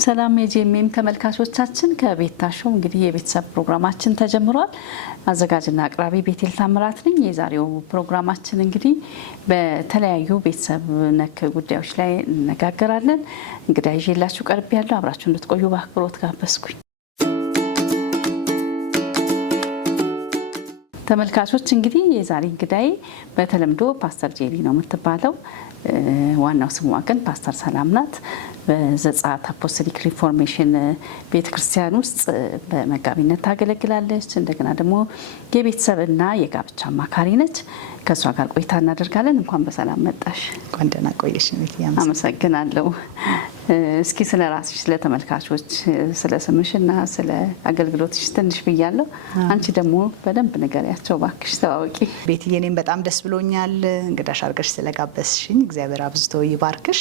ሰላም የጂኤምኤም ተመልካቾቻችን ከቤታሾው እንግዲህ የቤተሰብ ፕሮግራማችን ተጀምሯል። አዘጋጅና አቅራቢ ቤቴል ታምራት ነኝ። የዛሬው ፕሮግራማችን እንግዲህ በተለያዩ ቤተሰብ ነክ ጉዳዮች ላይ እንነጋገራለን። እንግዲህ ይዤላችሁ ቀርብ ያለው አብራችሁ እንድትቆዩ በአክብሮት ጋበዝኩኝ። ተመልካቾች እንግዲህ የዛሬ እንግዳይ በተለምዶ ፓስተር ጄሪ ነው የምትባለው። ዋናው ስሟ ግን ፓስተር ሰላም ናት። በዘጸአት አፖስቶሊክ ሪፎርሜሽን ቤተክርስቲያን ውስጥ በመጋቢነት ታገለግላለች። እንደገና ደግሞ የቤተሰብና የጋብቻ አማካሪ ነች። ከሷ ጋር ቆይታ እናደርጋለን። እንኳን በሰላም መጣሽ። እንኳን ደህና ቆየሽ። አመሰግናለሁ። እስኪ ስለ ራስሽ ለተመልካቾች ስለ ስምሽና ስለ አገልግሎትሽ ትንሽ ብያለሁ። አንቺ ደግሞ በደንብ ንገሪያቸው ባክሽ፣ ተዋወቂ። ቤትዬ፣ እኔም በጣም ደስ ብሎኛል እንግዳሽ አድርገሽ ስለጋበዝሽኝ። እግዚአብሔር አብዝቶ ይባርክሽ።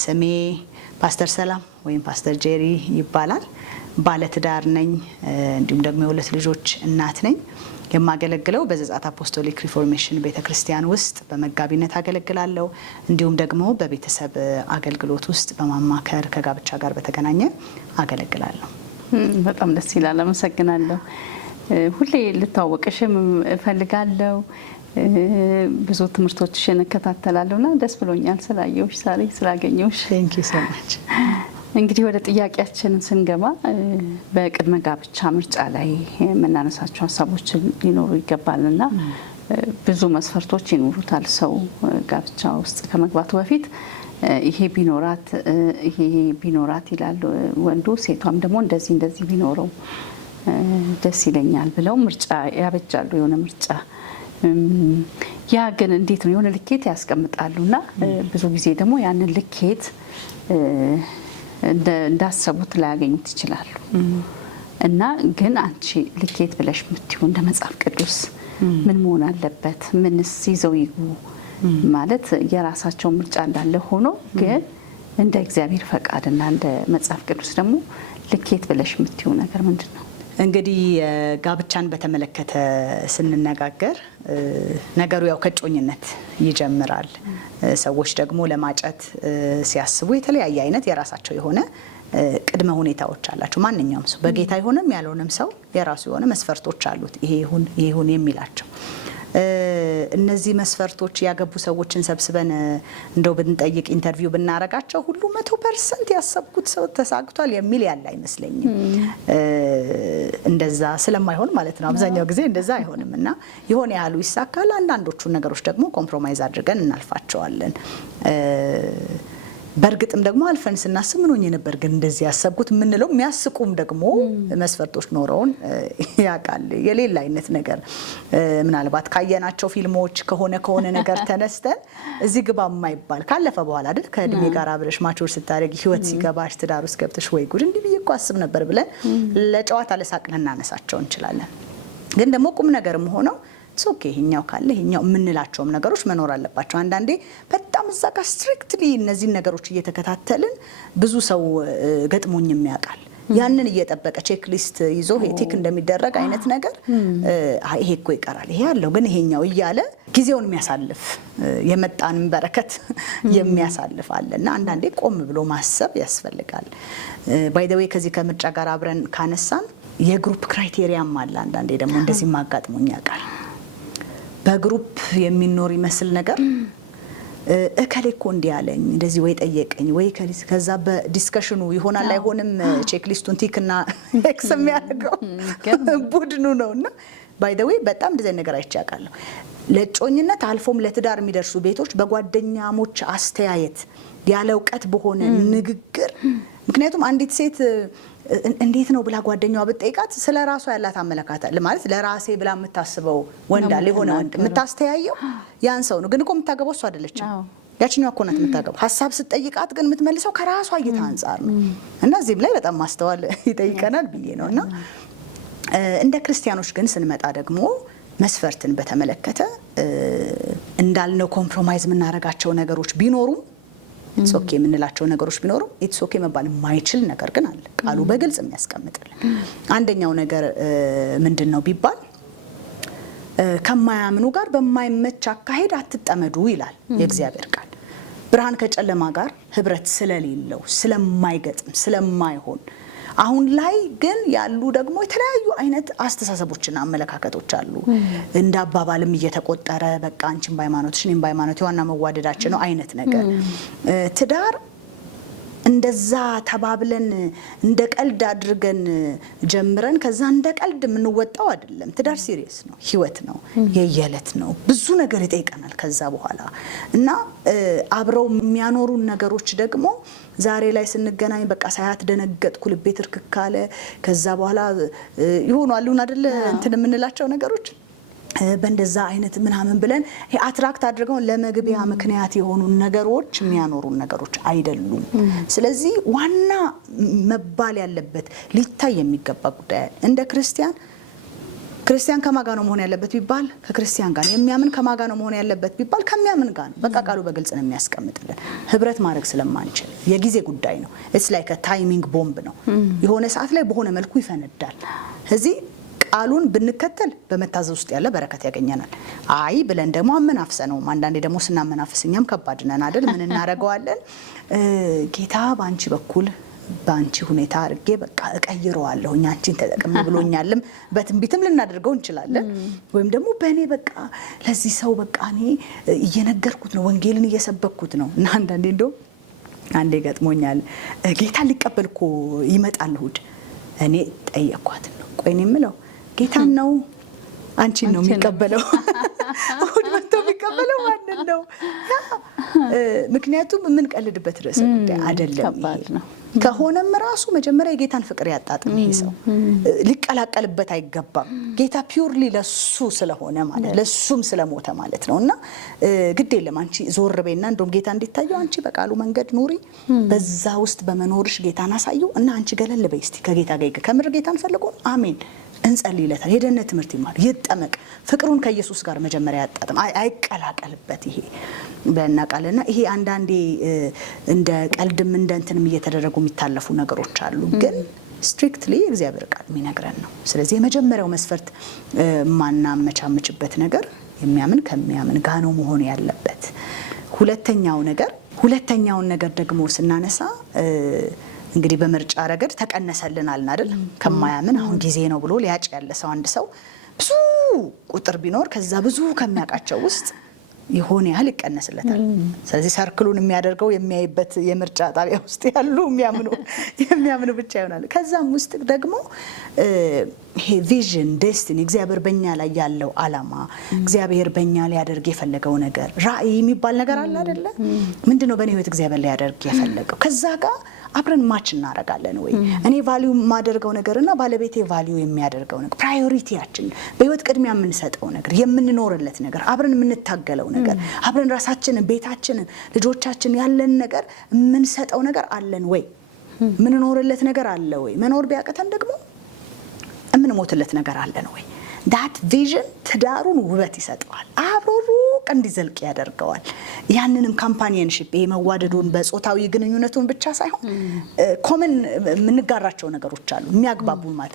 ስሜ ፓስተር ሰላም ወይም ፓስተር ጄሪ ይባላል። ባለትዳር ነኝ፣ እንዲሁም ደግሞ የሁለት ልጆች እናት ነኝ። የማገለግለው በዘጸአት አፖስቶሊክ ሪፎርሜሽን ቤተክርስቲያን ውስጥ በመጋቢነት አገለግላለሁ። እንዲሁም ደግሞ በቤተሰብ አገልግሎት ውስጥ በማማከር ከጋብቻ ጋር በተገናኘ አገለግላለሁ። በጣም ደስ ይላል። አመሰግናለሁ። ሁሌ ልታወቅሽም እፈልጋለሁ። ብዙ ትምህርቶችሽን እከታተላለሁና ደስ ብሎኛል ስላየሁሽ፣ ዛሬ ስላገኘሁሽ። ቴንክ ዩ ሶ ማች። እንግዲህ ወደ ጥያቄያችን ስንገባ በቅድመ ጋብቻ ምርጫ ላይ የምናነሳቸው ሀሳቦች ሊኖሩ ይገባልና ብዙ መስፈርቶች ይኖሩታል። ሰው ጋብቻ ውስጥ ከመግባቱ በፊት ይሄ ቢኖራት ይላል ወንዱ፣ ሴቷም ደግሞ እንደዚህ ቢኖረው ደስ ይለኛል ብለው ምርጫ ያበጃሉ። የሆነ ምርጫ ያ ግን እንዴት ነው? የሆነ ልኬት ያስቀምጣሉና ብዙ ጊዜ ደግሞ ያንን ልኬት እንዳሰቡት ላያገኙት ይችላሉ። እና ግን አንቺ ልኬት ብለሽ የምትይው እንደ መጽሐፍ ቅዱስ ምን መሆን አለበት? ምንስ ይዘው ይግቡ ማለት የራሳቸው ምርጫ እንዳለ ሆኖ ግን እንደ እግዚአብሔር ፈቃድና እንደ መጽሐፍ ቅዱስ ደግሞ ልኬት ብለሽ የምትይው ነገር ምንድን ነው? እንግዲህ ጋብቻን በተመለከተ ስንነጋገር ነገሩ ያው ከጮኝነት ይጀምራል። ሰዎች ደግሞ ለማጨት ሲያስቡ የተለያየ አይነት የራሳቸው የሆነ ቅድመ ሁኔታዎች አላቸው። ማንኛውም ሰው በጌታ ይሁንም ያልሆነም ሰው የራሱ የሆነ መስፈርቶች አሉት። ይሄ ይሁን የሚላቸው እነዚህ መስፈርቶች ያገቡ ሰዎችን ሰብስበን እንደው ብንጠይቅ ኢንተርቪው ብናረጋቸው ሁሉ 100% ያሰብኩት ሰው ተሳክቷል የሚል ያለ አይመስለኝም። እንደዛ ስለማይሆን ማለት ነው። አብዛኛው ጊዜ እንደዛ አይሆንም እና የሆነ ያህሉ ይሳካል። አንዳንዶቹ ነገሮች ደግሞ ኮምፕሮማይዝ አድርገን እናልፋቸዋለን። በእርግጥም ደግሞ አልፈን ስናስብ ምን ሆኜ ነበር ግን እንደዚህ ያሰብኩት የምንለው የሚያስቁም ደግሞ መስፈርቶች ኖረውን ያውቃል። የሌላ አይነት ነገር ምናልባት ካየናቸው ፊልሞች ከሆነ ነገር ተነስተን እዚህ ግባ የማይባል ካለፈ በኋላ አይደል ከእድሜ ጋር አብረሽ ማቾር ስታደርጊ ህይወት ሲገባሽ ትዳር ውስጥ ገብተሽ ወይ ጉድ እንዲህ ብዬ እኮ አስብ ነበር ብለን ለጨዋታ ለሳቅ ልናነሳቸው እንችላለን። ግን ደግሞ ቁም ነገርም ሆነው ኦኬ ይሄኛው ካለ ይሄኛው የምንላቸውም ነገሮች መኖር አለባቸው። አንዳንዴ በጣም እዛ ጋር ስትሪክትሊ እነዚህ ነገሮች እየተከታተልን ብዙ ሰው ገጥሞኝም ያውቃል። ያንን እየጠበቀ ቼክ ሊስት ይዞ ቲክ እንደሚደረግ አይነት ነገር ይሄ እኮ ይቀራል ይሄ ያለው ግን ይሄኛው እያለ ጊዜውን የሚያሳልፍ የመጣን በረከት የሚያሳልፍ አለና አንዳንዴ ቆም ብሎ ማሰብ ያስፈልጋል። ባይ ዘ ዌይ ከዚህ ከምርጫ ጋር አብረን ካነሳን የግሩፕ ክራይቴሪያም አለ። አንዳንዴ ደግሞ እንደዚህ ማጋጥሞኝ ያውቃል። በግሩፕ የሚኖር ይመስል ነገር እከሌ እኮ እንዲህ ያለኝ እንደዚህ ወይ ጠየቀኝ ወይ ከዛ በዲስከሽኑ ይሆናል አይሆንም ቼክ ሊስቱን ቲክና ኤክስ የሚያደርገው ቡድኑ ነውና ባይ ዘ ዌይ በጣም እንደዚህ ነገር አይቻለሁ። ለጮኝነት አልፎም ለትዳር የሚደርሱ ቤቶች በጓደኛሞች አስተያየት ያለ እውቀት በሆነ ንግግር ምክንያቱም አንዲት ሴት እንዴት ነው ብላ ጓደኛዋ ብትጠይቃት ስለራሷ ያላት አመለካከት ማለት ለራሴ ብላ የምታስበው ወንድ አለ የሆነ ወንድ የምታስተያየው ያን ሰው ነው። ግን እኮ የምታገባው እሷ አይደለችም። ያቺኛው እኮ ናት የምታገባው። ሀሳብ ስትጠይቃት ግን የምትመልሰው ከራሷ እይታ አንፃር ነው እና እዚህም ላይ በጣም ማስተዋል ይጠይቀናል ብዬ ነው። እና እንደ ክርስቲያኖች ግን ስንመጣ ደግሞ መስፈርትን በተመለከተ እንዳልነው ኮምፕሮማይዝ የምናደርጋቸው ነገሮች ቢኖሩም ኢትስ ኦኬ የምንላቸው ነገሮች ቢኖሩ ኢትስ ኦኬ መባል የማይችል ነገር ግን አለ። ቃሉ በግልጽ የሚያስቀምጥልን አንደኛው ነገር ምንድነው ቢባል ከማያምኑ ጋር በማይመች አካሄድ አትጠመዱ ይላል የእግዚአብሔር ቃል። ብርሃን ከጨለማ ጋር ህብረት ስለሌለው ስለማይገጥም ስለማይሆን አሁን ላይ ግን ያሉ ደግሞ የተለያዩ አይነት አስተሳሰቦችና አመለካከቶች አሉ። እንደ አባባልም እየተቆጠረ በቃ አንቺም በሃይማኖትሽ እኔም በሃይማኖቴ ዋና መዋደዳችን ነው አይነት ነገር ትዳር እንደዛ ተባብለን እንደ ቀልድ አድርገን ጀምረን ከዛ እንደ ቀልድ የምንወጣው አይደለም። ትዳር ሲሪየስ ነው፣ ህይወት ነው፣ የየለት ነው። ብዙ ነገር ይጠይቀናል ከዛ በኋላ እና አብረው የሚያኖሩን ነገሮች ደግሞ ዛሬ ላይ ስንገናኝ በቃ ሳያት ደነገጥኩ ልቤ ትርክክ አለ ከዛ በኋላ ይሆናሉ አይደል እንትን የምንላቸው ነገሮች በእንደዛ አይነት ምናምን ብለን አትራክት አድርገው ለመግቢያ ምክንያት የሆኑ ነገሮች የሚያኖሩን ነገሮች አይደሉም። ስለዚህ ዋና መባል ያለበት ሊታይ የሚገባ ጉዳይ እንደ ክርስቲያን ከማጋ ነው መሆን ያለበት ቢባል ከክርስቲያን ጋር የሚያምን ከማጋ ነው መሆን ያለበት ቢባል ከሚያምን ጋር ነው። በቃ ቃሉ በግልጽ ነው የሚያስቀምጥልን። ህብረት ማድረግ ስለማንችል የጊዜ ጉዳይ ነው። ኢትስ ላይክ አ ታይሚንግ ቦምብ ነው። የሆነ ሰዓት ላይ በሆነ መልኩ ይፈነዳል። እዚህ ቃሉን ብንከተል በመታዘዝ ውስጥ ያለ በረከት ያገኘናል። አይ ብለን ደግሞ አመናፍሰነው አንዳንዴ ደግሞ ስናመናፍስኛም ከባድ ነን አይደል? ምን እናረጋዋለን? ጌታ ባንቺ በኩል ባንቺ ሁኔታ አድርጌ በቃ እቀይረዋለሁ አንቺን ተጠቅም ብሎኛልም በትንቢትም ልናደርገው እንችላለን። ወይም ደግሞ በእኔ በቃ ለዚህ ሰው በቃ እኔ እየነገርኩት ነው ወንጌልን እየሰበኩት ነው እና አንዳንዴ እንደው አንዴ ገጥሞኛል። ጌታ ሊቀበል እኮ ይመጣል እሑድ። እኔ ጠየኳት ነው ቆይ እኔ የምለው ጌታን ነው አንቺን ነው የሚቀበለው? እሑድ መጥቶ የሚቀበለው ማንን ነው? ምክንያቱም የምንቀልድበት ርዕሰ ጉዳይ አይደለም። ከሆነም ራሱ መጀመሪያ የጌታን ፍቅር ያጣጥም ይሄ ሰው ሊቀላቀልበት አይገባም። ጌታ ፒውርሊ ለሱ ስለሆነ ማለት ለሱም ስለሞተ ማለት ነውና ግድ የለም አንቺ ዞር በይና እንደውም ጌታ እንዲታየው አንቺ በቃሉ መንገድ ኑሪ፣ በዛ ውስጥ በመኖርሽ ጌታን አሳየው እና አንቺ ገለል በይ እስቲ ከጌታ ጋር ከምር ጌታን ፈልጎ አሜን እንጸልይለታል። የደህንነት ትምህርት ይማር፣ ይጠመቅ፣ ፍቅሩን ከኢየሱስ ጋር መጀመሪያ ያጣጥም፣ አይቀላቀልበት። ይሄ በእናቃልና ይሄ አንዳንዴ እንደ ቀልድም እንደ እንትንም እየተደረጉ የሚታለፉ ነገሮች አሉ። ግን ስትሪክትሊ እግዚአብሔር ቃል የሚነግረን ነው። ስለዚህ የመጀመሪያው መስፈርት ማናመቻመችበት ነገር የሚያምን ከሚያምን ጋር ነው መሆን ያለበት። ሁለተኛውን ነገር ደግሞ ስናነሳ እንግዲህ በምርጫ ረገድ ተቀነሰልናልና አይደል? ከማያምን አሁን ጊዜ ነው ብሎ ሊያጭ ያለ ሰው አንድ ሰው ብዙ ቁጥር ቢኖር ከዛ ብዙ ከሚያውቃቸው ውስጥ የሆነ ያህል ይቀነስለታል። ስለዚህ ሰርክሉን የሚያደርገው የሚያይበት የምርጫ ጣቢያ ውስጥ ያሉ የሚያምኑ ብቻ ይሆናል። ከዛም ውስጥ ደግሞ ይሄ ቪዥን ዴስቲኒ እግዚአብሔር በእኛ ላይ ያለው አላማ እግዚአብሔር በእኛ ሊያደርግ የፈለገው ነገር ራእይ የሚባል ነገር አለ አይደለ? ምንድነው በእኔ ህይወት እግዚአብሔር ሊያደርግ የፈለገው? ከዛ ጋር አብረን ማች እናረጋለን ወይ? እኔ ቫልዩ የማደርገው ነገርና ባለቤቴ ቫልዩ የሚያደርገው ነገር ፕራዮሪቲያችን በህይወት ቅድሚያ የምንሰጠው ነገር የምንኖርለት ነገር አብረን የምንታገለው ነገር አብረን ራሳችንን ቤታችንን ልጆቻችን ያለን ነገር የምንሰጠው ነገር አለን ወይ? የምንኖርለት ነገር አለ ወይ? መኖር ቢያቀተን ደግሞ የምንሞትለት ነገር አለን ወይ? ዳት ቪዥን ትዳሩን ውበት ይሰጠዋል፣ አብሮ ሩቅ እንዲዘልቅ ያደርገዋል። ያንንም ካምፓኒየንሺፕ ይሄ መዋደዱን በጾታዊ ግንኙነቱን ብቻ ሳይሆን ኮመን የምንጋራቸው ነገሮች አሉ የሚያግባቡን ማለት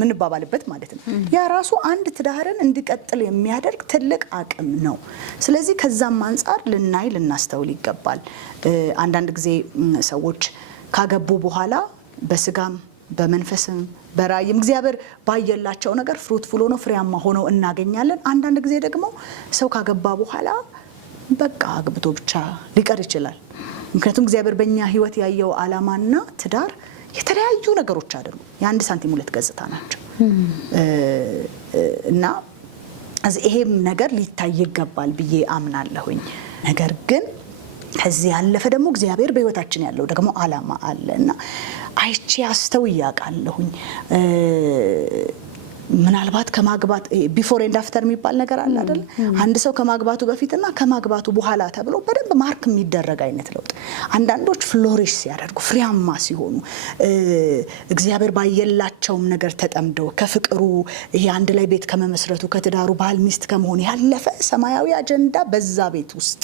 ምንባባልበት ማለት ነው። ያ ራሱ አንድ ትዳርን እንዲቀጥል የሚያደርግ ትልቅ አቅም ነው። ስለዚህ ከዛም አንፃር ልናስተውል ይገባል። አንዳንድ ጊዜ ሰዎች ካገቡ በኋላ በስጋም በመንፈስም በራእይም እግዚአብሔር ባየላቸው ነገር ፍሩትፉል ሆኖ ፍሬያማ ሆነው እናገኛለን። አንዳንድ ጊዜ ደግሞ ሰው ካገባ በኋላ በቃ አግብቶ ብቻ ሊቀር ይችላል። ምክንያቱም እግዚአብሔር በእኛ ህይወት ያየው አላማና ትዳር የተለያዩ ነገሮች አይደሉም፣ የአንድ ሳንቲም ሁለት ገጽታ ናቸው እና ይሄም ነገር ሊታይ ይገባል ብዬ አምናለሁኝ። ነገር ግን ከዚህ ያለፈ ደግሞ እግዚአብሔር በህይወታችን ያለው ደግሞ አላማ አለና አይቼ አስተውያለሁኝ። ምናልባት ከማግባት ቢፎር ኤንድ አፍተር የሚባል ነገር አለ አይደል? አንድ ሰው ከማግባቱ በፊትና ከማግባቱ በኋላ ተብሎ በደንብ ማርክ የሚደረግ አይነት ለውጥ አንዳንዶች ፍሎሪሽ ሲያደርጉ ፍሬያማ ሲሆኑ እግዚአብሔር ባየላቸውም ነገር ተጠምደው ከፍቅሩ ይሄ አንድ ላይ ቤት ከመመስረቱ ከትዳሩ ባል ሚስት ከመሆን ያለፈ ሰማያዊ አጀንዳ በዛ ቤት ውስጥ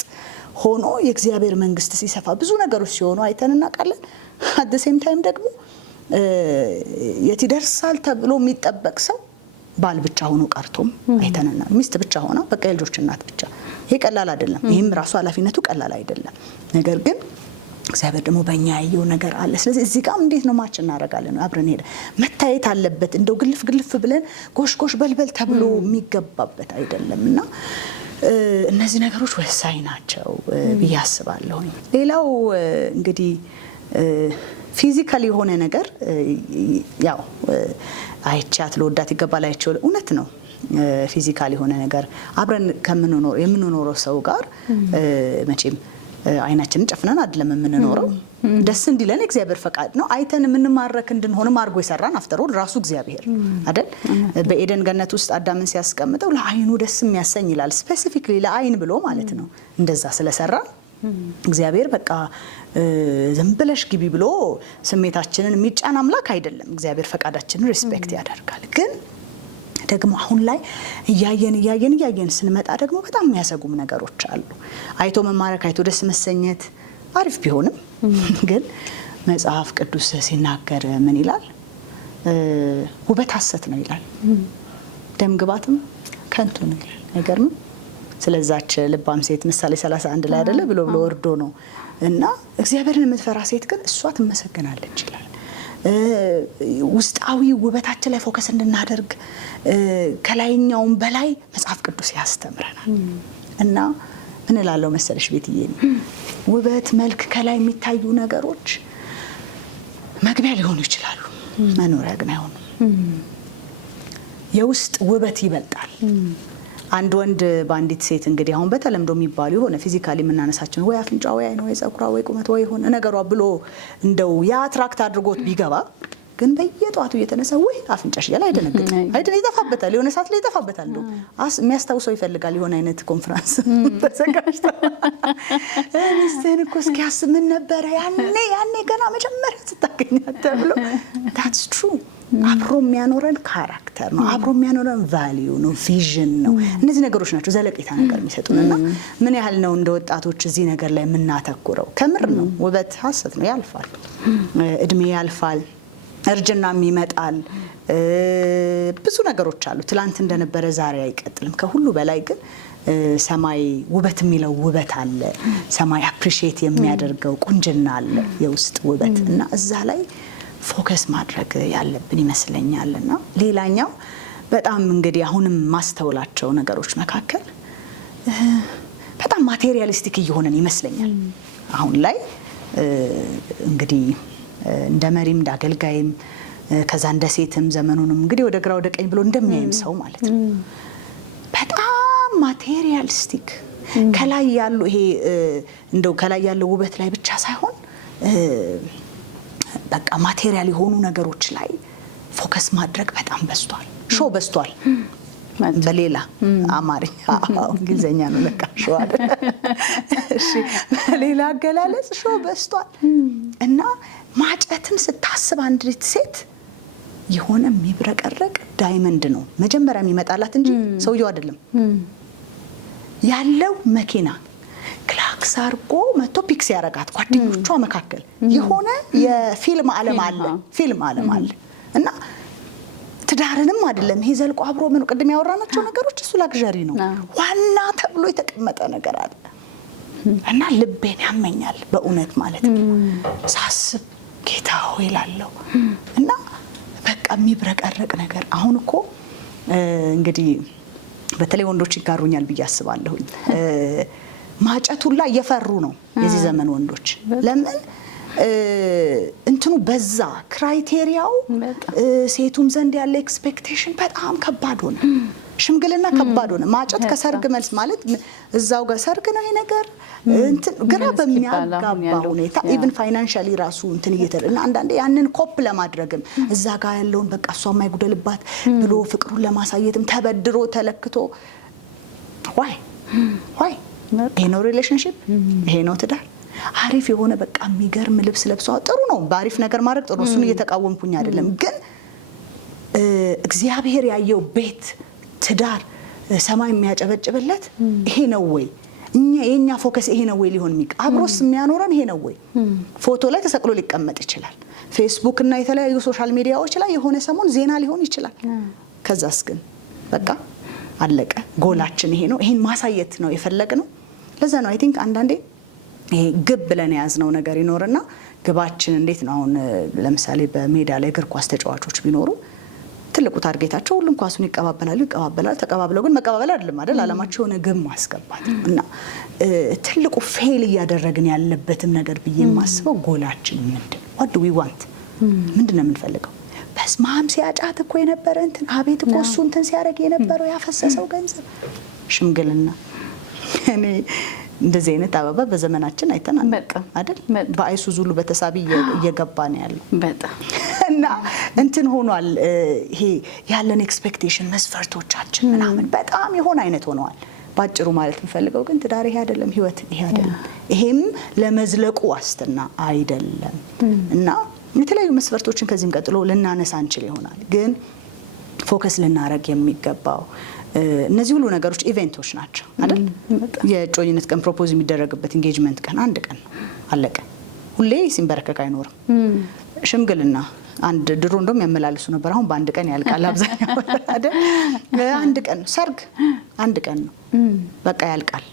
ሆኖ የእግዚአብሔር መንግስት ሲሰፋ ብዙ ነገሮች ሲሆኑ አይተን እናውቃለን። አት ዘ ሴም ታይም ደግሞ የት ይደርሳል ተብሎ የሚጠበቅ ሰው ባል ብቻ ሆኖ ቀርቶም አይተንና ሚስት ብቻ ሆና በቃ የልጆች እናት ብቻ ይሄ ቀላል አይደለም። ይሄም ራሱ ኃላፊነቱ ቀላል አይደለም። ነገር ግን እግዚአብሔር ደግሞ በእኛ ያየው ነገር አለ። ስለዚህ እዚህ ጋር እንዴት ነው ማች እናደርጋለን? አብረን ሄደ መታየት አለበት። እንደው ግልፍ ብለን ጎሽ በልበል ተብሎ የሚገባበት አይደለም እና እነዚህ ነገሮች ወሳኝ ናቸው ብዬ አስባለሁ። ሌላው እንግዲህ ፊዚካሊ የሆነ ነገር ያው አይቻት ለወዳት ይገባል አይቻው እውነት ነው። ፊዚካሊ የሆነ ነገር አብረን የምንኖረው ሰው ጋር መቼም አይናችንን ጨፍነን አይደለም የምንኖረው። ደስ እንዲለን እግዚአብሔር ፈቃድ ነው። አይተን የምንማረክ እንድንሆንም አድርጎ የሰራን አፍተሮል ራሱ እግዚአብሔር አይደል? በኤደን ገነት ውስጥ አዳምን ሲያስቀምጠው ለአይኑ ደስ የሚያሰኝ ይላል። ስፔሲፊክሊ ለአይን ብሎ ማለት ነው። እንደዛ ስለሰራን እግዚአብሔር በቃ ዝም ብለሽ ግቢ ብሎ ስሜታችንን የሚጫን አምላክ አይደለም። እግዚአብሔር ፈቃዳችንን ሪስፔክት ያደርጋል። ግን ደግሞ አሁን ላይ እያየን ስንመጣ ደግሞ በጣም የሚያሰጉም ነገሮች አሉ። አይቶ መማረክ፣ አይቶ ደስ መሰኘት አሪፍ ቢሆንም ግን መጽሐፍ ቅዱስ ሲናገር ምን ይላል? ውበት ሐሰት ነው ይላል፣ ደም ግባትም ከንቱ ነው ይላል። አይገርምም? ስለዛች ልባም ሴት ምሳሌ 31 ላይ አይደለ ብሎ ወርዶ ነው እና እግዚአብሔርን የምትፈራ ሴት ግን እሷ ትመሰገናለች ይላል። ውስጣዊ ውበታችን ላይ ፎከስ እንድናደርግ ከላይኛውም በላይ መጽሐፍ ቅዱስ ያስተምረናል። እና ምን እላለሁ መሰለሽ ቤትዬ፣ ውበት፣ መልክ፣ ከላይ የሚታዩ ነገሮች መግቢያ ሊሆኑ ይችላሉ፣ መኖሪያ ግን አይሆኑም። የውስጥ ውበት ይበልጣል። አንድ ወንድ በአንዲት ሴት እንግዲህ አሁን በተለምዶ የሚባሉ የሆነ ፊዚካሊ የምናነሳቸው ወይ አፍንጫ ወይ አይን ወይ ጸጉሯ ወይ ቁመት ወይ ሆነ ነገሯ ብሎ እንደው ያ አትራክት አድርጎት ቢገባ ግን በየጧቱ እየተነሳ ወይ አፍንጫሽ እያለ አይደነግጥ ይጠፋበታል። የሆነ ሰዓት ላይ ይጠፋበታል። እንደው የሚያስታውሰው ይፈልጋል። የሆነ አይነት ኮንፈረንስ ተዘጋጅቶ ሚስቴን እኮ እስኪያስብ ምን ነበረ ያኔ ገና መጀመሪያ ስታገኛት ተብሎ that's true። አብሮ የሚያኖረን ካራክተር ነው። አብሮ የሚያኖረን ቫልዩ ነው፣ ቪዥን ነው። እነዚህ ነገሮች ናቸው ዘለቄታ ነገር የሚሰጡንና ምን ያህል ነው እንደ ወጣቶች እዚህ ነገር ላይ የምናተኩረው? ከምር ነው። ውበት ሐሰት ነው፣ ያልፋል። እድሜ ያልፋል፣ እርጅናም ይመጣል። ብዙ ነገሮች አሉ። ትላንት እንደነበረ ዛሬ አይቀጥልም። ከሁሉ በላይ ግን ሰማይ ውበት የሚለው ውበት አለ። ሰማይ አፕሪሺየት የሚያደርገው ቁንጅና አለ፣ የውስጥ ውበት እና እዛ ላይ ፎከስ ማድረግ ያለብን ይመስለኛልና ሌላኛው በጣም እንግዲህ አሁንም ማስተውላቸው ነገሮች መካከል በጣም ማቴሪያሊስቲክ እየሆነን ይመስለኛል። አሁን ላይ እንግዲህ እንደ መሪም እንደ አገልጋይም ከዛ እንደ ሴትም ዘመኑንም እንግዲህ ወደ ግራ ወደ ቀኝ ብሎ እንደሚያይም ሰው ማለት ነው። በጣም ማቴሪያሊስቲክ ከላይ ያሉ ይሄ እንደው ከላይ ያለው ውበት ላይ ብቻ ሳይሆን በቃ ማቴሪያል የሆኑ ነገሮች ላይ ፎከስ ማድረግ በጣም በዝቷል። ሾው በዝቷል። በሌላ አማርኛ እንግሊዘኛ ነው ለካ ሾው አይደል? እሺ፣ በሌላ አገላለጽ ሾው በዝቷል። እና ማጨትን ስታስብ አንድ ሴት የሆነ የሚብረቀረቅ ዳይመንድ ነው መጀመሪያ የሚመጣላት እንጂ ሰውየው አይደለም። ያለው መኪና ክላክስ አርጎ መጥቶ ፒክስ ያረጋት ጓደኞቿ መካከል የሆነ የፊልም ዓለም አለ እና ትዳርንም አይደለም ይሄ ዘልቆ አብሮ ምን ቅድም ያወራናቸው ነገሮች እሱ ላግዠሪ ነው። ዋና ተብሎ የተቀመጠ ነገር አለ እና ልቤን ያመኛል በእውነት ማለት ነው ሳስብ ጌታ ሆይ እላለሁ። እና በቃ የሚብረቀረቅ ነገር አሁን እኮ እንግዲህ በተለይ ወንዶች ይጋሩኛል ብዬ አስባለሁኝ። ማጨቱላ እየፈሩ ነው የዚህ ዘመን ወንዶች። ለምን እንትኑ በዛ ክራይቴሪያው ሴቱም ዘንድ ያለ ኤክስፔክቴሽን በጣም ከባድ ሆነ። ሽምግልና ከባድ ሆነ። ማጨት ከሰርግ መልስ ማለት እዛው ጋር ሰርግ ነው ይሄ ነገር እንትን ግራ በሚያጋባ ሁኔታ ኢቭን ፋይናንሻሊ ራሱ እንትን እየተደረገ እና አንዳንዴ ያንን ኮፕ ለማድረግም እዛ ጋር ያለውን በቃ እሷ የማይጉደልባት ብሎ ፍቅሩን ለማሳየትም ተበድሮ ተለክቶ ዋይ ይሄ ነው ሪሌሽንሺፕ፣ ይሄ ነው ትዳር። አሪፍ የሆነ በቃ የሚገርም ልብስ ለብሰው ጥሩ ነው፣ በአሪፍ ነገር ማድረግ ጥሩ፣ እሱን እየተቃወምኩኝ አይደለም። ግን እግዚአብሔር ያየው ቤት ትዳር ሰማይ የሚያጨበጭብለት ይሄ ነው ወይ? የኛ ፎከስ ይሄ ነው ወይ? ሊሆን አብሮስ የሚያኖረን ይሄ ነው ወይ? ፎቶ ላይ ተሰቅሎ ሊቀመጥ ይችላል። ፌስቡክ እና የተለያዩ ሶሻል ሚዲያዎች ላይ የሆነ ሰሞን ዜና ሊሆን ይችላል። ከዛስ ግን በቃ አለቀ። ጎላችን ይሄ ነው። ይሄን ማሳየት ነው የፈለግነው። ለዛ ነው አይ ቲንክ አንዳንዴ ይሄ ግብ ብለን የያዝነው ነገር ይኖርና ግባችን እንዴት ነው አሁን ለምሳሌ በሜዳ ላይ እግር ኳስ ተጫዋቾች ቢኖሩ ትልቁ ታርጌታቸው ሁሉም ኳሱን ይቀባበላሉ ተቀባብለው ግን መቀባበል አይደለም አይደል አላማቸው የሆነ ግብ ማስገባት እና ትልቁ ፌል እያደረግን ያለበትም ነገር ብዬ የማስበው ጎላችን ምንድን what do we want ምንድነው የምንፈልገው በስማም ሲያጫት እኮ የነበረ እንትን አቤት እኮ እሱ እንትን ሲያደርግ የነበረው ያፈሰሰው ገንዘብ ሽምግልና እኔ እንደዚህ አይነት አበባ በዘመናችን አይተናል አይደል በአይሱዙ ሁሉ በተሳቢ እየገባ ነው ያለው በጣም እና እንትን ሆኗል ይሄ ያለን ኤክስፔክቴሽን መስፈርቶቻችን ምናምን በጣም የሆነ አይነት ሆነዋል ባጭሩ ማለት እንፈልገው ግን ትዳር ይሄ አይደለም ህይወት ይሄ አይደለም ይሄም ለመዝለቁ ዋስትና አይደለም እና የተለያዩ መስፈርቶችን ከዚህም ቀጥሎ ልናነሳ እንችል ይሆናል ግን ፎከስ ልናረግ የሚገባው እነዚህ ሁሉ ነገሮች ኢቨንቶች ናቸው አይደል የጮኝነት ቀን ፕሮፖዝ የሚደረግበት ኢንጌጅመንት ቀን አንድ ቀን አለቀ ሁሌ ሲንበረከክ አይኖርም ሽምግልና አንድ ድሮ እንደም ያመላልሱ ነበር አሁን በአንድ ቀን ያልቃል አብዛኛው አይደል አንድ ቀን ሰርግ አንድ ቀን ነው በቃ ያልቃል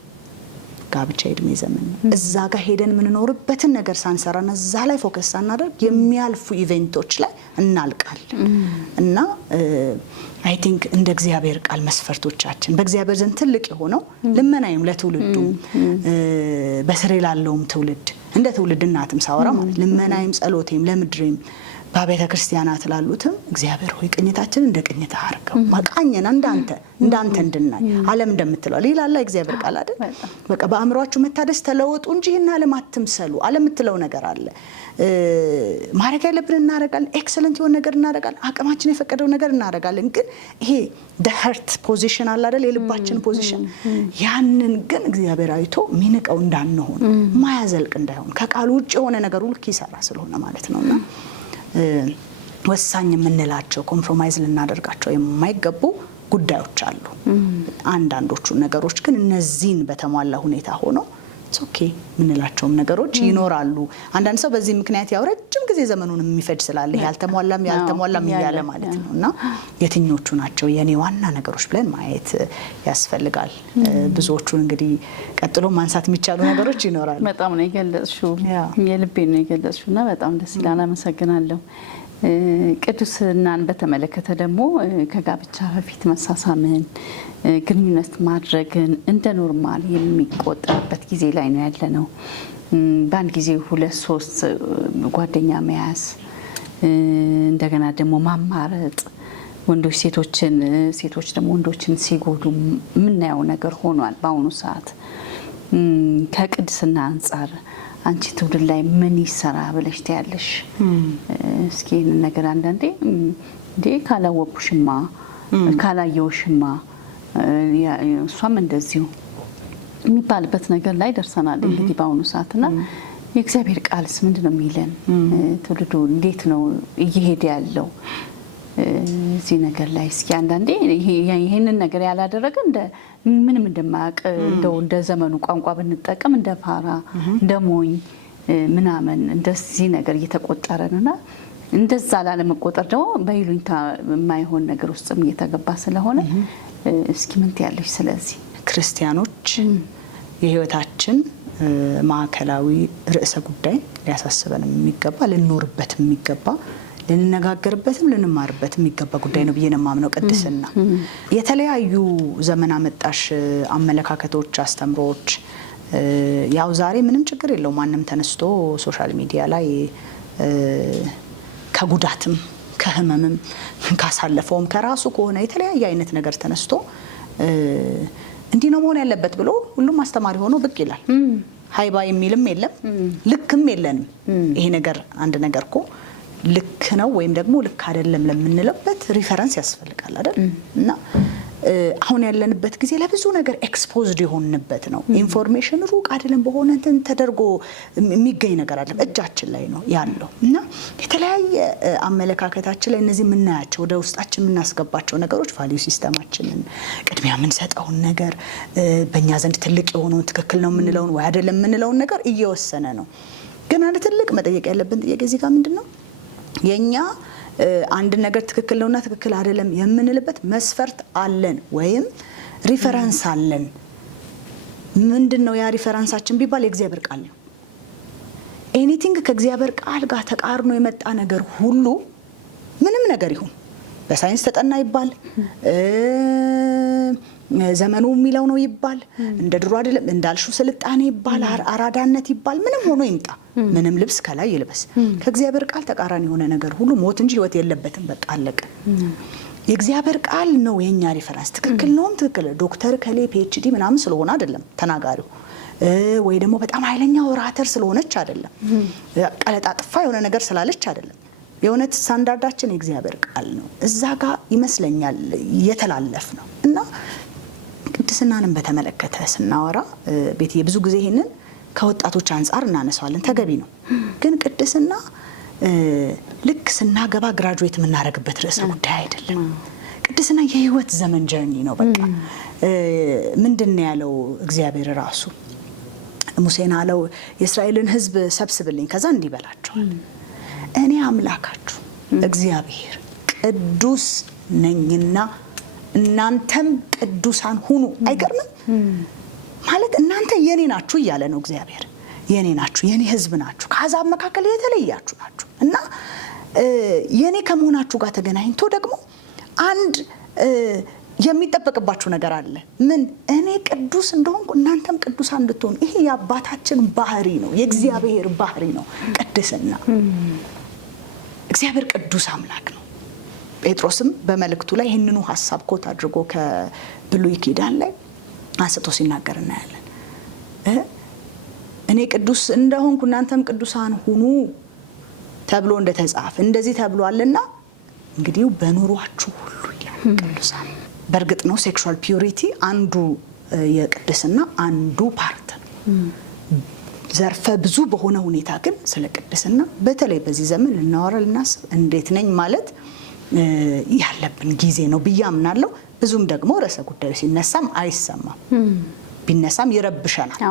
ጋብቻ እድሜ ዘመን እዛ ጋር ሄደን ምን ኖርበትን ነገር ሳንሰራና እዛ ላይ ፎከስ ሳናደርግ የሚያልፉ ኢቨንቶች ላይ እናልቃል እና አይ ቲንክ እንደ እግዚአብሔር ቃል መስፈርቶቻችን በእግዚአብሔር ዘንድ ትልቅ የሆነው ልመናይም ለትውልዱ በስሬ ላለውም ትውልድ እንደ ትውልድ እናትም ሳወራ ማለት ልመናይም ጸሎቴም ለምድሬም በቤተ ክርስቲያናት ላሉትም እግዚአብሔር ሆይ ቅኝታችን እንደ ቅኝታ አርገው ማቃኘና እንዳንተ እንድናይ ዓለም እንደምትለው ሌላላ እግዚአብሔር ቃል አይደል በቃ በአእምሮአችሁ መታደስ ተለወጡ እንጂ እና ዓለም አትምሰሉ ዓለም የምትለው ነገር አለ ማረግ ያለብን እናረጋለን ኤክሰለንት የሆነ ነገር እናረጋለን አቅማችን የፈቀደው ነገር እናረጋለን ግን ይሄ the heart position አለ አይደል የልባችን ፖዚሽን ያንን ግን እግዚአብሔር አይቶ ሚንቀው እንዳንሆን ማያዘልቅ እንዳይሆን ከቃሉ ውጭ የሆነ ነገር ሁሉ ኪሳራ ስለሆነ ማለት ነውና ወሳኝ የምንላቸው ኮምፕሮማይዝ ልናደርጋቸው የማይገቡ ጉዳዮች አሉ አንዳንዶቹ ነገሮች ግን እነዚህን በተሟላ ሁኔታ ሆኖ ኦኬ ምንላቸው ነገሮች ይኖራሉ አንዳንድ ሰው በዚህ ምክንያት ያው ረጅም ጊዜ ዘመኑን የሚፈጅ ስላለ ያልተሟላም ይያለ ማለት ነውና የትኞቹ ናቸው የኔ ዋና ነገሮች ብለን ማየት ያስፈልጋል ብዙዎቹን እንግዲህ ቀጥሎ ማንሳት የሚቻሉ ነገሮች ይኖራሉ በጣም ነው የገለጽሽው የልቤን ነው የገለጽሽውና በጣም ደስ ይላል አመሰግናለሁ ቅዱስናን በተመለከተ ደግሞ ከጋብቻ በፊት መሳሳምን ግንኙነት ማድረግን እንደ ኖርማል የሚቆጠርበት ጊዜ ላይ ነው ያለነው በአንድ ጊዜ 2-3 ጓደኛ መያዝ እንደገና ደግሞ ማማረጥ ወንዶች ሴቶች ደግሞ ወንዶችን ሲጎዱ ምናየው ነገር ሆኗል በአሁኑ ሰዓት ከቅድስና አንፃር አንቺ ትውልድ ላይ ምን ይሰራ ብለሽ ታያለሽ እስኪ ይሄን ነገር አንዳንዴ እንዴ ካላወቁሽማ ካላየውሽማ እሷም እንደዚሁ የሚባልበት ነገር ላይ ደርሰናል እንግዲህ በአሁኑ ሰዓትና የእግዚአብሔር ቃልስ ምንድነው የሚለን ትውልዱ እንዴት ነው እየሄደ ያለው እዚህ ነገር ላይ እስኪ አንዳንዴ ይሄንን ነገር ያላደረገ ምንም እንደማያውቅ እንደ ዘመኑ ቋንቋ ብንጠቀም እንደ ፋራ እንደ ሞኝ ምናምን እንደዚህ ነገር እየተቆጠረ ነውና እንደዛ ላለመቆጠር ደግሞ በይሉኝታ የማይሆን ነገር ውስጥም እየተገባ ስለሆነ እስኪ ምን ትያለሽ ስለዚህ ክርስቲያኖች የህይወታችን ማዕከላዊ ርዕሰ ጉዳይ ሊያሳስበን የሚገባ ልንኖርበት የሚገባ ልንነጋገርበትም ልንማርበትም የሚገባ ጉዳይ ነው ብዬ ነው የማምነው ቅድስና የተለያዩ ዘመን አመጣሽ አመለካከቶች አስተምሮች ያው ዛሬ ምንም ችግር የለው ማንንም ተነስቶ ሶሻል ሚዲያ ላይ ከጉዳትም ከህመምም ካሳለፈውም ከራሱ ከሆነ የተለያየ አይነት ነገር ተነስቶ እንዲህ ነው መሆን ያለበት ብሎ ሁሉም አስተማሪ ሆኖ ብቅ ይላል ሃይባ የሚልም የለም ልክም የለንም ይሄ ነገር አንድ ነገር እኮ ልክ ነው ወይም ደግሞ ልክ አይደለም ለምንለበት ሪፈረንስ ያስፈልጋል አይደል እና አሁን ያለንበት ጊዜ ለብዙ ነገር ኤክስፖዝድ የሆንበት ነው ኢንፎርሜሽን ሩቅ አይደለም በሆነ እንትን ተደርጎ የሚገኝ ነገር አይደለም እጃችን ላይ ነው ያለው እና የተለያየ አመለካከታችን ላይ እነዚህ የምናያቸው ወደ ውስጣችን የምናስገባቸው ነገሮች ቫልዩ ሲስተማችንን ቅድሚያ የምንሰጠውን ነገር በእኛ ዘንድ ትልቅ የሆነውን ትክክል ነው የምንለውን ወይ አይደለም የምንለውን ነገር እየወሰነ ነው ግን አንድ ትልቅ መጠየቅ ያለብን ጥያቄ እዚህ ጋር ምንድነው የኛ አንድ ነገር ትክክል ነውና ትክክል አይደለም የምንልበት መስፈርት አለን ወይም ሪፈረንስ አለን። ምንድነው ያ ሪፈረንሳችን ቢባል የእግዚአብሔር ቃል ነው። ኤኒቲንግ ከእግዚአብሔር ቃል ጋር ተቃርኖ የመጣ ነገር ሁሉ ምንም ነገር ይሁን በሳይንስ ተጠና ይባል ዘመኑ የሚለው ነው ይባል እንደ ድሮ አይደለም እንዳልሹ ስልጣኔ ይባል አራዳነት ይባል ምንም ሆኖ ይምጣ ምንም ልብስ ከላይ ይልበስ ከእግዚአብሔር ቃል ተቃራኒ የሆነ ነገር ሁሉ ሞት እንጂ ህይወት የለበትም። በቃ አለቀ። የእግዚአብሔር ቃል ነው የኛ ሪፈረንስ። ትክክል ነው ትክክል ዶክተር ከሌ ፒኤችዲ ምናምን ስለሆነ አይደለም ተናጋሪው ወይ ደግሞ በጣም ኃይለኛ ኦራተር ስለሆነች አይደለም ቀለጣጥፋ የሆነ ነገር ስላለች አይደለም። የእውነት ስታንዳርዳችን የእግዚአብሔር ቃል ነው። እዛ ጋር ይመስለኛል የተላለፍ ነው እና ቅድስናንም በተመለከተ ስናወራ ቤትዬ ብዙ ጊዜ ይሄንን ከወጣቶች አንፃር እናነሳዋለን። ተገቢ ነው። ግን ቅድስና ልክ ስናገባ ግራጁዌት የምናደርግበት ርዕሰ ጉዳይ አይደለም። ቅድስና የህይወት ዘመን ጀርኒ ነው። በቃ ምንድነው ያለው እግዚአብሔር ራሱ ሙሴን አለው የእስራኤልን ህዝብ ሰብስብልኝ ከዛ እንዲበላቸዋል እኔ አምላካችሁ እግዚአብሔር ቅዱስ ነኝና እናንተም ቅዱሳን ሁኑ። አይገርምም? ማለት እናንተ የኔ ናችሁ እያለ ነው እግዚአብሔር። የኔ ናችሁ፣ የኔ ህዝብ ናችሁ፣ ከአሕዛብ መካከል የተለያችሁ ናችሁ እና የኔ ከመሆናችሁ ጋር ተገናኝቶ ደግሞ አንድ የሚጠበቅባችሁ ነገር አለ። ምን? እኔ ቅዱስ እንደሆንኩ እናንተም ቅዱሳን እንድትሆኑ። ይሄ የአባታችን ባህሪ ነው፣ የእግዚአብሔር ባህሪ ነው ቅድስና። እግዚአብሔር ቅዱስ አምላክ ነው። ጴጥሮስም በመልእክቱ ላይ ይህንኑ ሐሳብ ኮት አድርጎ ከብሉይ ኪዳን ላይ አንስቶ ሲናገር እናያለን። እኔ ቅዱስ እንደሆንኩ እናንተም ቅዱሳን ሁኑ ተብሎ እንደተጻፈ እንደዚህ ተብሏልና እንግዲህ በኑሯችሁ ሁሉ ቅዱሳን። በእርግጥ ነው ሴክሹዋል ፒዩሪቲ አንዱ የቅድስና አንዱ ፓርት ነው። ዘርፈ ብዙ በሆነ ሁኔታ ግን ስለ ቅድስና በተለይ በዚህ ዘመን ልናወራ ልናስብ እንዴት ነኝ ማለት ያለብን ጊዜ ነው ብዬ አምናለሁ። ብዙም ደግሞ ርዕሰ ጉዳዩ ሲነሳም አይሰማም፣ ቢነሳም ይረብሸናል፣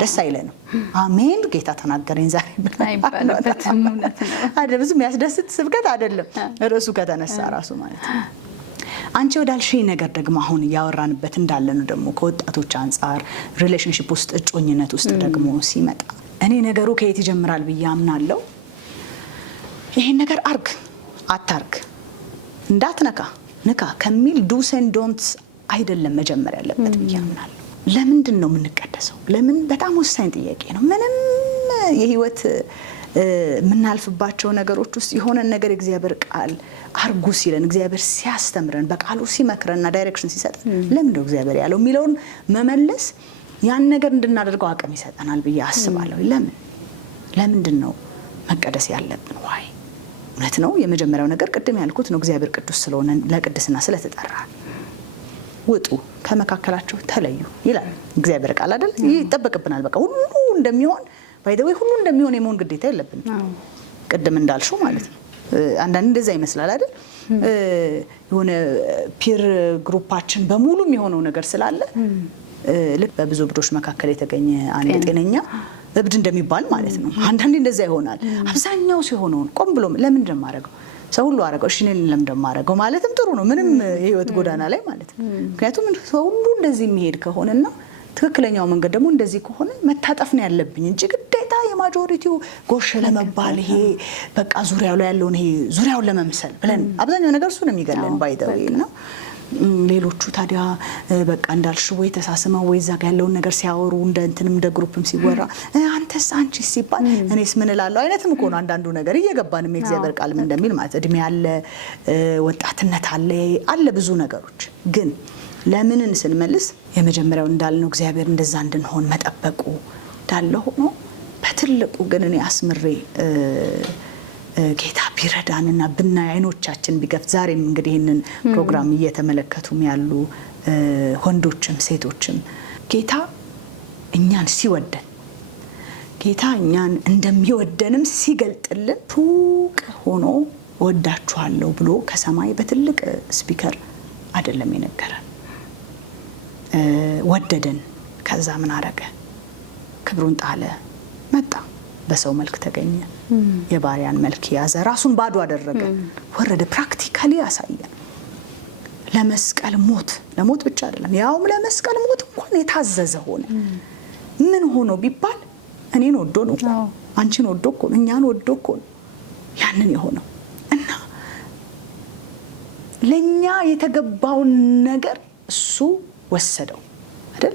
ደስ አይለንም። አሜን ጌታ ተናገረኝ ዛሬ አይባልበትም። እውነት ነው አይደል? ብዙም ያስደስት ስብከት አይደለም ርዕሱ ከተነሳ ራሱ ማለት ነው። አንቺ ወዳልሽኝ ነገር ደግሞ አሁን ያወራንበት እንዳለ ነው። ደግሞ ከወጣቶች አንፃር ሪሌሽንሺፕ ውስጥ እጮኝነት ውስጥ ደግሞ ሲመጣ እኔ ነገሩ ከየት ይጀምራል ብዬ አምናለሁ። ይሄን ነገር አርግ አታርግ እንዳትነካ ንካ ከሚል ዱስ ኤንድ ዶንትስ አይደለም መጀመር ያለበት ብዬ አምናለሁ። ለምንድን ነው የምንቀደሰው? ለምን? በጣም ወሳኝ ጥያቄ ነው። ምንም የህይወት የምናልፍባቸው ነገሮች ውስጥ የሆነ ነገር እግዚአብሔር ቃል አርጉ ሲለን እግዚአብሔር ሲያስተምረን በቃሉ ሲመክረንና ዳይሬክሽን ሲሰጠን ለምን ነው እግዚአብሔር ያለው የሚለውን መመለስ ያን ነገር እንድናደርገው አቅም ይሰጠናል ብዬ አስባለሁ። ለምንድን ነው መቀደስ ያለብን? ዋይ እውነት ነው። የመጀመሪያው ነገር ቅድም ያልኩት ነው። እግዚአብሔር ቅዱስ ስለሆነ ለቅድስና ስለተጠራ ውጡ ከመካከላቸው ተለዩ ይላል እግዚአብሔር ቃል አይደል? ይጠበቅብናል። በቃ ሁሉ እንደሚሆን ባይደውይ ሁሉ እንደሚሆን የመሆን ግዴታ የለብንም። ቅድም እንዳልሽው ማለት ነው። አንዳንድ እንደዛ ይመስላል አይደል? የሆነ ፒር ግሩፓችን በሙሉ የሚሆነው ነገር ስላለ ልክ በብዙ እብዶች መካከል የተገኘ አንድ ጤነኛ እብድ እንደሚባል ማለት ነው። አንዳንዴ እንደዛ ይሆናል። አብዛኛው ሲሆነው ቆም ብሎ ለምን እንደማረገው ሰው ሁሉ አረገው እሺ እኔ ለምን እንደማረገው ማለትም ጥሩ ነው። ምንም የህይወት ጎዳና ላይ ማለት ነው። ምክንያቱም ሰው ሁሉ እንደዚህ የሚሄድ ከሆነና ትክክለኛው መንገድ ደግሞ እንደዚህ ከሆነ መታጠፍ ነው ያለብኝ እንጂ ግዴታ የማጆሪቲው ጎሽ ለመባል ይሄ በቃ ዙሪያው ላይ ያለውን ይሄ ዙሪያውን ለመምሰል ብለን አብዛኛው ነገር እሱ ነው የሚገለን ባይደውይ እና ሌሎቹ ታዲያ በቃ እንዳልሽ ወይ ተሳስመው ወይ እዛ ጋር ያለውን ነገር ሲያወሩ እንደ እንትንም እንደ ግሩፕም ሲወራ አንተስ አንቺስ ሲባል እኔስ ምን እላለሁ አይነትም እኮ ነው አንዳንዱ ነገር እየገባንም የእግዚአብሔር ቃል ምን እንደሚል ማለት እድሜ አለ፣ ወጣትነት አለ ብዙ ነገሮች። ግን ለምንን ስንመልስ የመጀመሪያው እንዳልነው እግዚአብሔር እንደዛ እንድንሆን መጠበቁ እንዳለ ሆኖ በትልቁ ግን እኔ አስምሬ ጌታ ቢረዳንና ብናይ አይኖቻችን ቢገፍ ዛሬም እንግዲህ ይህንን ፕሮግራም እየተመለከቱም ያሉ ወንዶችም ሴቶችም ጌታ እኛን ሲወደን ጌታ እኛን እንደሚወደንም ሲገልጥልን ሩቅ ሆኖ ወዳችኋለሁ ብሎ ከሰማይ በትልቅ ስፒከር አይደለም የነገረን። ወደደን። ከዛ ምን አረገ? ክብሩን ጣለ፣ መጣ፣ በሰው መልክ ተገኘ፣ የባሪያን መልክ ያዘ፣ ራሱን ባዶ አደረገ፣ ወረደ፣ ፕራክቲካሊ ያሳየን። ለመስቀል ሞት ብቻ አይደለም ያውም ለመስቀል ሞት እንኳን የታዘዘ ሆነ። ምን ሆኖ ቢባል እኔን ወዶ ነው አንቺን ወዶ እኮ እኛን ወዶ እኮ ያንን የሆነው እና ለኛ የተገባውን ነገር እሱ ወሰደው አይደል?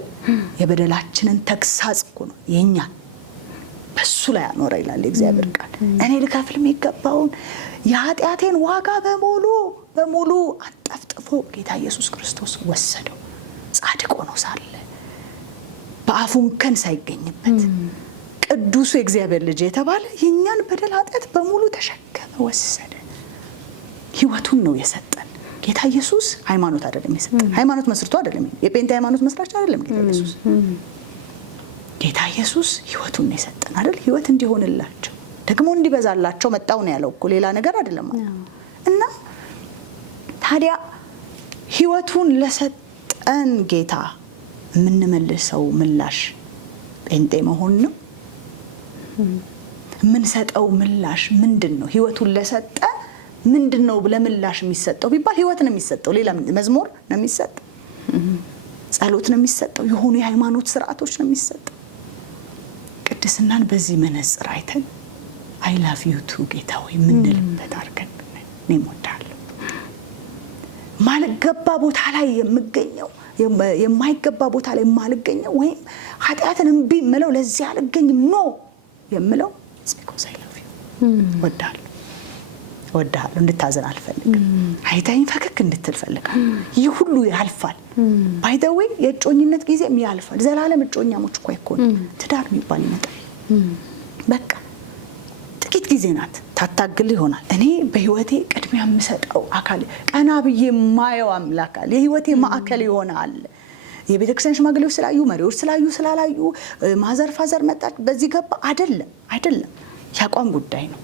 የበደላችንን ተግሳጽ እኮ ነው የኛ በሱ ላይ አኖረ ይላል እግዚአብሔር ቃል። እኔ ልከፍል የሚገባውን የኃጢአቴን ዋጋ በሙሉ አጠፍጥፎ ጌታ ኢየሱስ ክርስቶስ ወሰደው። ጻድቅ ሆኖ ሳለ በአፉን ከን ሳይገኝበት ቅዱሱ የእግዚአብሔር ልጅ የተባለ የኛን በደል ኃጢአት በሙሉ ተሸከመ ወሰደ። ህይወቱን ነው የሰጠን ጌታ ኢየሱስ። ሃይማኖት አይደለም የሰጠን፣ ሃይማኖት መስርቶ አይደለም፣ የጴንጤ ሃይማኖት መስራች አይደለም ጌታ ኢየሱስ። ጌታ ኢየሱስ ህይወቱን ነው የሰጠን አይደል? ህይወት እንዲሆንላቸው ደግሞ እንዲበዛላቸው መጣው ነው ያለው እኮ ሌላ ነገር አይደለም። እና ታዲያ ህይወቱን ለሰጠን ጌታ የምንመልሰው ምላሽ ጴንጤ መሆን ነው? የምንሰጠው ምላሽ ምንድነው? ህይወቱን ለሰጠ ምንድነው ለምላሽ የሚሰጠው ቢባል ህይወት ነው የሚሰጠው። ሌላ መዝሙር ነው የሚሰጠው፣ ጸሎት ነው የሚሰጠው፣ የሆኑ የሃይማኖት ስርዓቶች ነው የሚሰጠው። ቅድስናን በዚህ መነጽር አይተን አይ ላቭ ዩ ቱ ጌታ ወይ ምንልበት አድርገን እኔም እወድሃለሁ። ማልገባ ቦታ ላይ የምገኘው የማይገባ ቦታ ላይ የማልገኘው ወይም ኃጢአትን እምቢ የምለው ለዚህ አልገኝም ነው የምለው because I love you እወድሃለሁ እንድታዘን አልፈልግም። አይታኝ ፈከክ እንድትል ፈልጋለሁ። ይህ ሁሉ ያልፋል። ባይ ዘ ዌይ የእጮኝነት ጊዜም ያልፋል። ዘላለም እጮኛሞች እኮ አይኮንም። ትዳር የሚባል ይመጣል። በቃ ጥቂት ጊዜ ናት። ታታግል ይሆናል። እኔ በህይወቴ ቅድሚያ የምሰጠው አካል ቀና ብዬ ማየው አምላክ አለ። የህይወቴ ማዕከል ይሆናል። የቤተክርስቲያን ሽማግሌዎች ስላዩ፣ መሪዎች ስላላዩ፣ ማዘር ፋዘር መጣች በዚህ ገባ አይደለም። ያቋም ጉዳይ ነው።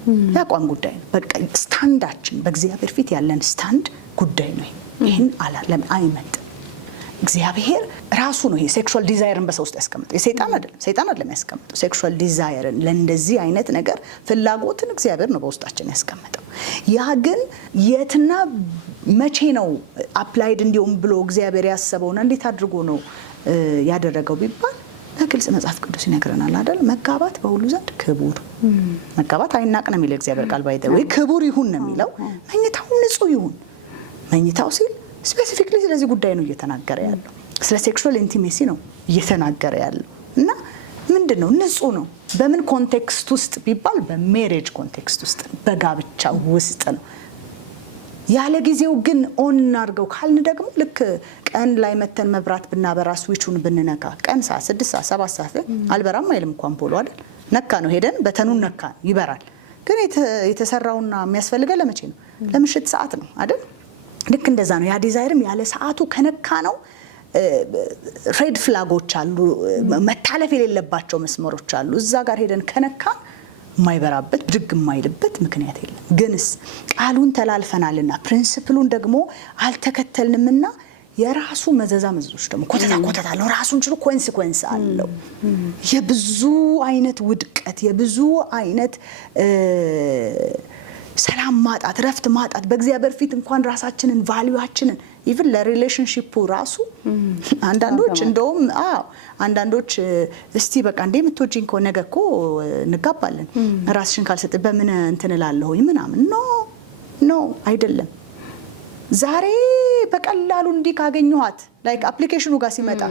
በቃ ስታንዳችን በእግዚአብሔር ፊት ያለን ስታንድ ጉዳይ ነው። ይሄን አላለም አይመጥ እግዚአብሔር ራሱ ነው። ይሄ ሴክሹዋል ዲዛይርን በሰው ውስጥ ያስቀምጠው ሰይጣን አይደለም ያስቀምጠው። ሴክሹዋል ዲዛይርን ለእንደዚህ አይነት ነገር ፍላጎትን እግዚአብሔር ነው በውስጣችን ያስቀምጠው። ያ ግን የትና መቼ ነው አፕላይድ እንዲሁም ብሎ እግዚአብሔር ያሰበውና እንዴት አድርጎ ነው ያደረገው ቢባል በግልጽ መጽሐፍ ቅዱስ ይነግረናል አይደል? መጋባት በሁሉ ዘንድ ክቡር፣ መጋባት አይናቅ ነው የሚለው እግዚአብሔር ቃል። ባይደው ክቡር ይሁን ነው የሚለው። መኝታው ንጹህ ይሁን። መኝታው ሲል ስፔሲፊክሊ ስለዚህ ጉዳይ ነው እየተናገረ ያለው። ስለ ሴክሹዋል ኢንቲሜሲ ነው እየተናገረ ያለው እና ምንድነው ንጹህ ነው። በምን ኮንቴክስት ውስጥ ቢባል በሜሬጅ ኮንቴክስት ውስጥ ነው፣ በጋብቻ ውስጥ ነው። ያለ ጊዜው ግን ኦን እናርገው ካልን ደግሞ ልክ ቀን ላይ መተን መብራት ብናበራ ስዊቹን ብንነካ ቀን ሰዓት 6 ሰዓት 7 ሰዓት አልበራም አይልም እንኳን ፖሎ አይደል? ነካ ነው ሄደን በተኑን ነካ ይበራል። ግን የተሰራውና የሚያስፈልገው ለመቼ ነው? ለምሽት ሰዓት ነው አይደል? ልክ እንደዛ ነው። ያ ዲዛይርም ያለ ሰዓቱ ከነካ ነው ሬድ ፍላጎች አሉ፣ መታለፍ የሌለባቸው መስመሮች አሉ። እዛ ጋር ሄደን ከነካ የማይበራበት ድግ የማይልበት ምክንያት የለም። ግንስ ቃሉን ተላልፈናልና ፕሪንሲፕሉን ደግሞ አልተከተልንምና የራሱ መዘዞች ደግሞ ኮተታ አለው። ራሱን ችሎ ኮንሲኩዌንስ አለው። የብዙ አይነት ውድቀት፣ የብዙ አይነት ሰላም ማጣት፣ ረፍት ማጣት በእግዚአብሔር ፊት እንኳን ራሳችንን ቫልዩአችንን ኢቭን ለሪሌሽንሺፑ ራሱ አንዳንዶች እንደውም አንዳንዶች እስቲ በቃ እንደምትወጂኝ ከሆነ ነገ እኮ እንጋባለን ራስሽን ካልሰጥ በምን እንትን እላለሁኝ ምናምን ኖ አይደለም። ዛሬ በቀላሉ እንዲህ ካገኘኋት ላይክ አፕሊኬሽኑ ጋር ሲመጣ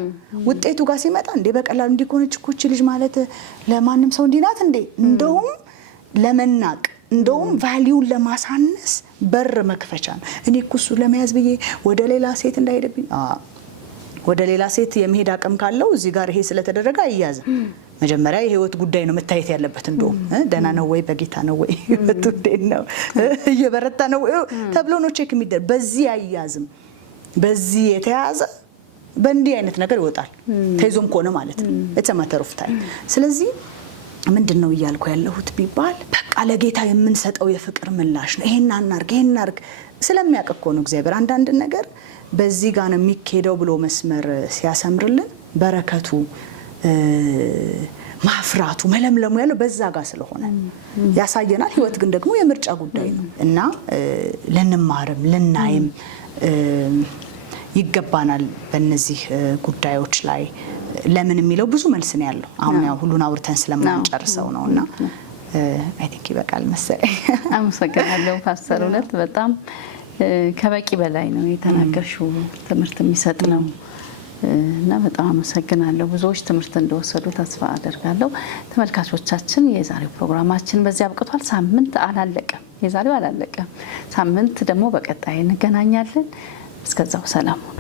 ውጤቱ ጋር ሲመጣ እንዴ በቀላሉ እንዲህ ኮነች እኮ እቺ ልጅ ማለት ለማንም ሰው እንዲህ ናት እንዴ እንደውም ለመናቅ እንደውም ቫልዩን ለማሳነስ በር መክፈቻ ነው። እኔ እኮ እሱ ለመያዝ ብዬ ወደ ሌላ ሴት እንዳይሄድብኝ ወደ ሌላ ሴት የመሄድ አቅም ካለው እዚህ ጋር ይሄ ስለተደረገ አይያዝም። መጀመሪያ የህይወት ጉዳይ ነው መታየት ያለበት። እንደውም ደህና ነው ወይ በጌታ ነው ወይ ህይወቱ እንዴት ነው እየበረታ ነው ተብሎ ነው ቼክ የሚደረግ። በዚህ አይያዝም። በዚህ የተያዘ በእንዲህ አይነት ነገር ይወጣል ተይዞም ከሆነ ማለት ነው። it's a matter of time። ስለዚህ ምንድነው እያልኩ ያለሁት ቢባል በቃ ለጌታ የምንሰጠው የፍቅር ምላሽ ነው። ይሄን እናርግ ስለሚያውቅ እኮ ነው እግዚአብሔር አንዳንድ ነገር በዚህ ጋር ነው የሚኬደው ብሎ መስመር ሲያሰምርልን በረከቱ ማፍራቱ መለምለሙ ያለው በዛ ጋር ስለሆነ ያሳየናል። ህይወት ግን ደግሞ የምርጫ ጉዳይ ነው እና ልንማርም ልናይም ይገባናል በእነዚህ ጉዳዮች ላይ ለምን የሚለው ብዙ መልስ ነው ያለው። አሁን ያው ሁሉን አውርተን ስለማንጨርሰው ነውና አይ ቲንክ ይበቃል መሰለኝ። አመሰግናለሁ ፓስተር። እውነት በጣም ከበቂ በላይ ነው የተናገርሽው፣ ትምህርት የሚሰጥ ነው እና በጣም አመሰግናለሁ። ብዙዎች ትምህርት እንደወሰዱ ተስፋ አደርጋለሁ። ተመልካቾቻችን የዛሬው ፕሮግራማችን በዚህ አብቅቷል። ሳምንት አላለቀም፣ የዛሬው አላለቀም። ሳምንት ደግሞ በቀጣይ እንገናኛለን። እስከዛው ሰላም ሁኑ።